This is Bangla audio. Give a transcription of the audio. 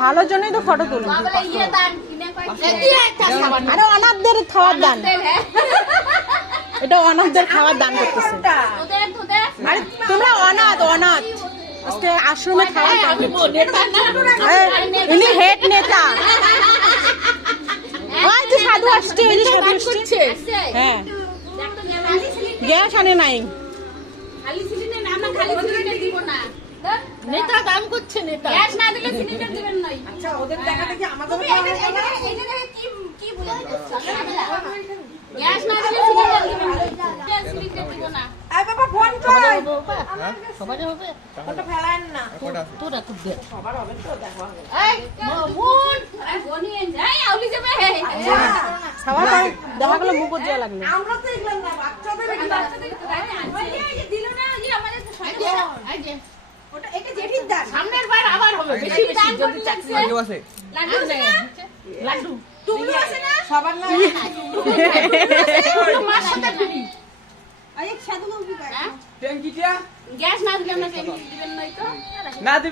ভালোর জন্যই তো ফটো তুলি। আরে অনাথদের খাওয়ার দান, এটা অনাথদের খাওয়ার দান করতেছে। আরে তোমরা অনাথ অনাথ আজকে আশ্রমে খাওয়ার দান। ইনি হেড নেতা। ওই যে সাধু আসছে, এই যে সাধু আসছে। হ্যাঁ গ্যাস আনে নাই। নেতা দান করছে, নেতা গ্যাস না দিলে সিলিন্ডার দিবেন নাই। আচ্ছা ওদের দেখা দেখি আমাদের তুমি এটা কি বলে দিচ্ছ? গ্যাস না দিলে সিলিন্ডার দিবেন নাই। গ্যাস সিলিন্ডার দিব না। আই বাবা ফোন কর সবার হবে, ফটো ফেলায়েন না তোরা তো দে সবার হবে তো দেখো এই বোন, আরে বনিয়ে যাই আউলি যাবে। সবার দেখা গেলো মুখ দেওয়া লাগলো। আমরা তো এগুলো না বাচ্চাদের এই যে দিল না, এই আমাদের তো সবাই এই যে ওটা এটা জেঠির দান সামনের বার আবার হবে, বেশি বেশি জলদি চাকরি লাড্ডু আছে না? লাড্ডু টুকরো আছে না সবার না মার সাথে ফ্রি। আই এক সাধু কি পায় গ্যাস না দিলে আমরা দিবেন নাই তো। না দিবে